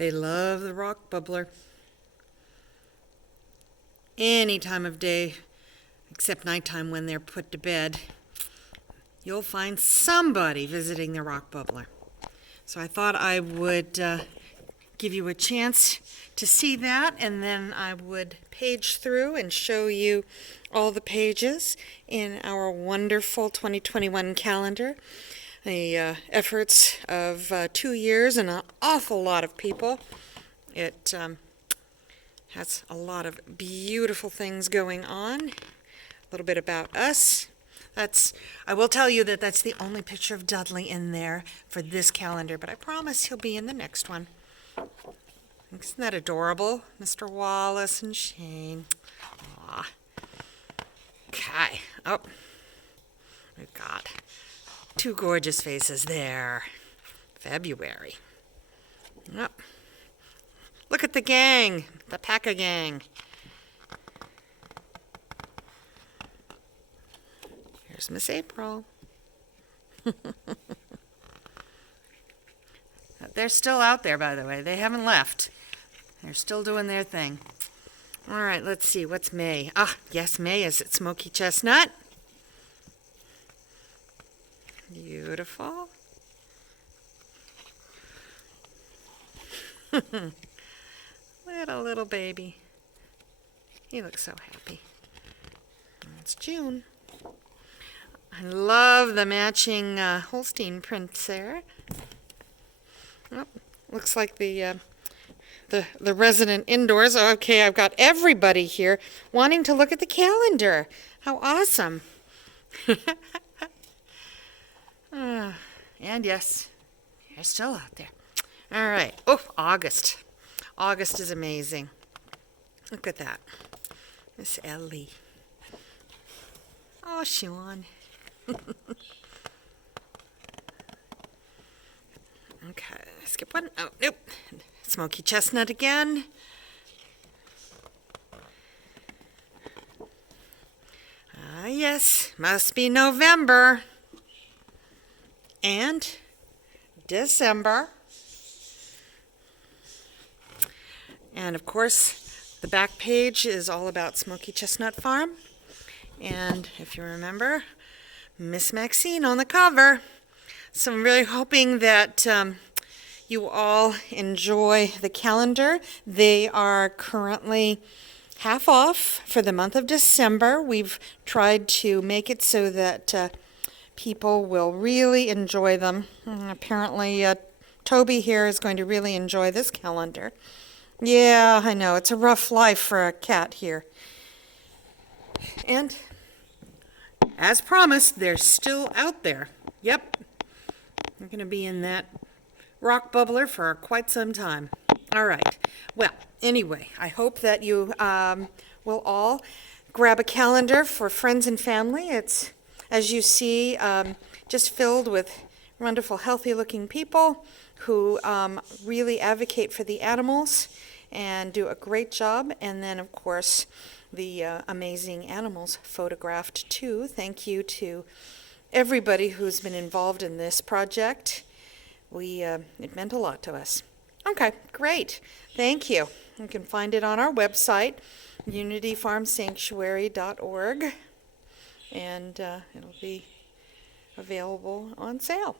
They love the rock bubbler. Any time of day, except nighttime when they're put to bed, you'll find somebody visiting the rock bubbler. So I thought I would give you a chance to see that, and then I would page through and show you all the pages in our wonderful 2021 calendar. The efforts of 2 years and an awful lot of people. It has a lot of beautiful things going on. A little bit about us. I will tell you that that's the only picture of Dudley in there for this calendar, but I promise he'll be in the next one. Isn't that adorable? Mr. Wallace and Shane. Aw. Okay. Oh, we've got 2 gorgeous faces there. February. Yep. Look at the gang, the Packer gang. Here's Miss April. They're still out there, by the way. They haven't left. They're still doing their thing. All right, let's see. What's May? Ah, yes, May is at Smoky Chestnut. Beautiful. Little baby. He looks so happy. It's June. I love the matching Holstein prints there. Oh, looks like the resident indoors. Okay, I've got everybody here wanting to look at the calendar. How awesome. And yes, you're still out there. All right. Oh, August. August is amazing. Look at that. Miss Ellie. Oh, Sean. Okay, skip one. Oh, nope. Smoky Chestnut again. Yes, must be November. And December. And of course, the back page is all about Smoky Chestnut Farm. And if you remember, Miss Maxine on the cover. So I'm really hoping that you all enjoy the calendar. They are currently half off for the month of December. We've tried to make it so that people will really enjoy them. Apparently, Toby here is going to really enjoy this calendar. Yeah, I know. It's a rough life for a cat here. And as promised, they're still out there. Yep. We're going to be in that rock bubbler for quite some time. All right. Well, anyway, I hope that you will all grab a calendar for friends and family. It's, as you see, just filled with wonderful, healthy-looking people who really advocate for the animals and do a great job. And then, of course, the amazing animals photographed too. Thank you to everybody who's been involved in this project. It meant a lot to us. Okay, great. Thank you. You can find it on our website, unityfarmsanctuary.org, and it'll be available on sale.